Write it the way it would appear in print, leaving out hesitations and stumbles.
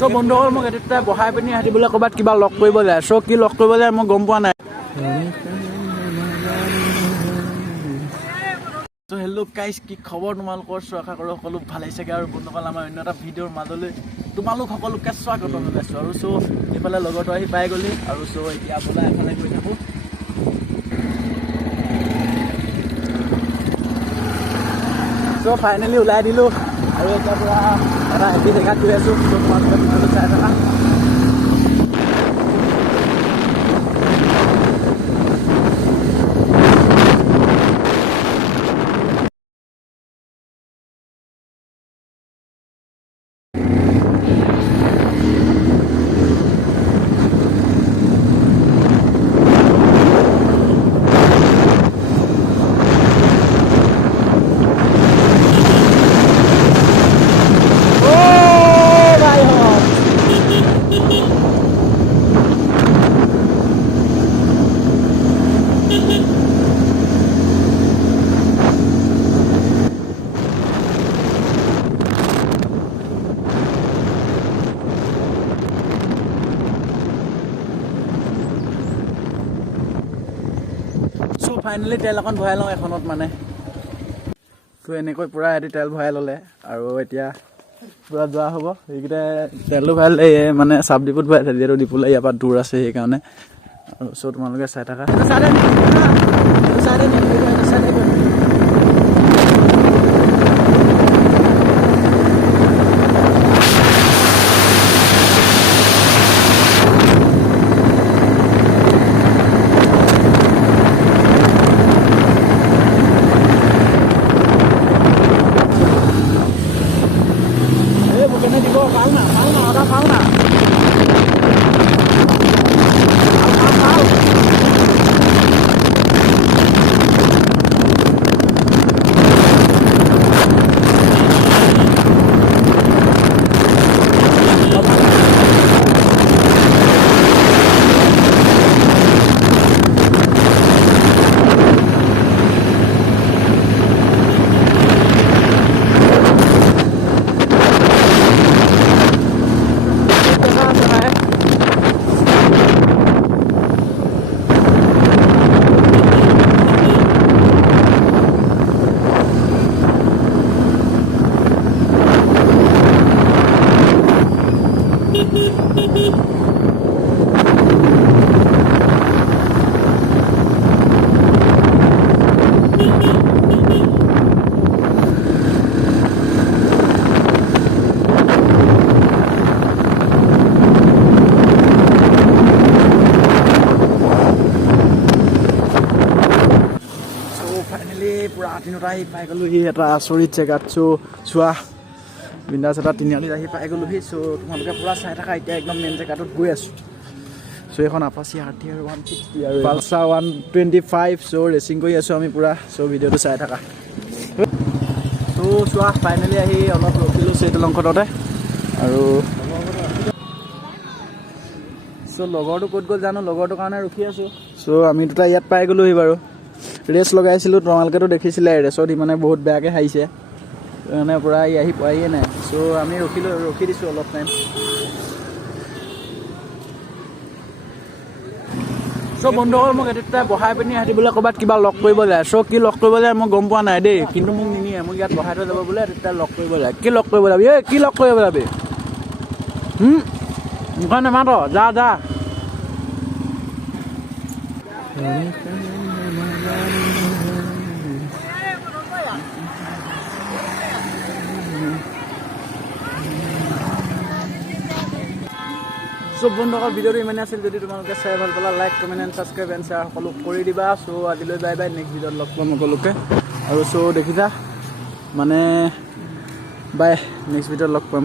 so বন্ধুসকল মোক এটা বহাই পিনি হাতি বোলে ক'ৰবাত কিবা লক কৰিব যায় সো কি লক কৰিব যায় মই গম পোৱা নাই তো হেল্ল' গাইজ কি খবৰ তোমালোকৰ আশা কৰোঁ সকলো ভালেই চাগে আৰু বন্ধুসকল আমাৰ অন্য এটা ভিডিঅ'ৰ মাজলৈ তোমালোক সকলোকে স্বাগতম জনাইছোঁ আৰু চ' এইফালে লগৰটো আহি পাই গ'লি আৰু চ' এতিয়া বোলা এফালে গৈ থাকোঁ চ' ফাইনেলি ওলাই দিলোঁ আৰু এতিয়া পৰা এটা হেভি জেগাত গৈ আছোঁ চ' তোমালোকে ভিডিঅ'টো চাই থাকা ফাইনেলি তেল এখন ভৰাই লওঁ এখনত মানে তো এনেকৈ পূৰা এটি তেল ভৰাই ল'লে আৰু এতিয়া পূৰা যোৱা হ'ব এইকেইটা তেলটো ভৰাই ল'লে মানে চাব ডিপুত ভৰাই যিহেতু ডিপুলৈ ইয়াৰ পৰা দূৰ আছে সেইকাৰণে আৰু চ' তোমালোকে চাই থাকা পুৰা তিনিটা আহি পাই গ'লোহি এটা আচৰিত জেগাত চোৱা বিন্দাছ এটা তিনিআলিত আহি পাই গ'লোহি চ' তোমালোকে পূৰা চাই থাকা এতিয়া একদম মেইন জেগাটোত গৈ আছোঁ চ' এখন Apache RTR 160 আৰু pulsear 125 চ' ৰেচিং কৰি আছোঁ আমি পূৰা চ' ভিডিঅ'টো চাই থাকা চ' চোৱা ফাইনেলি আহি অলপ ৰখিলোঁ সেইটো লংঘৰতে আৰু চ' লগৰটো ক'ত গ'ল জানো লগৰটোৰ কাৰণে ৰখি আছোঁ চ' আমি দুটা ইয়াত পাই গ'লোহি বাৰু ৰেচ লগাইছিলোঁ তোমালোকেতো দেখিছিলে ৰেচত মানে বহুত বেয়াকৈ হাৰিছে মানে পূৰা আহি পোৱাহিয়ে নাই চ' আমি ৰখি দিছোঁ অলপ টাইম চ' বন্ধুসকল মোক এটা বহাই পিনি হাতি বোলে ক'ৰবাত কিবা লক কৰিব যায় চ' কি লক কৰিব যায় মই গম পোৱা নাই দেই কিন্তু মোক নিনিয়ে মোক ইয়াত বহাই থৈ যাব বোলে তেতিয়া লক কৰিব যায় কি লক কৰিব যাবি কি লক কৰিব যাবি মুখা নেমাত যা সব বন্ধুসকল ভিডিঅ'টো ইমানেই আছিল যদি তোমালোকে চাই ভাল পালা like comment and subscribe and share সকলো কৰি দিবা চ' আজিলৈ বাই বাই নেক্সট ভিডিঅ'ত লগ পাম সকলোকে আৰু চ' দেখিছা মানে বাই নেক্সট ভিডিঅ'ত লগ পাম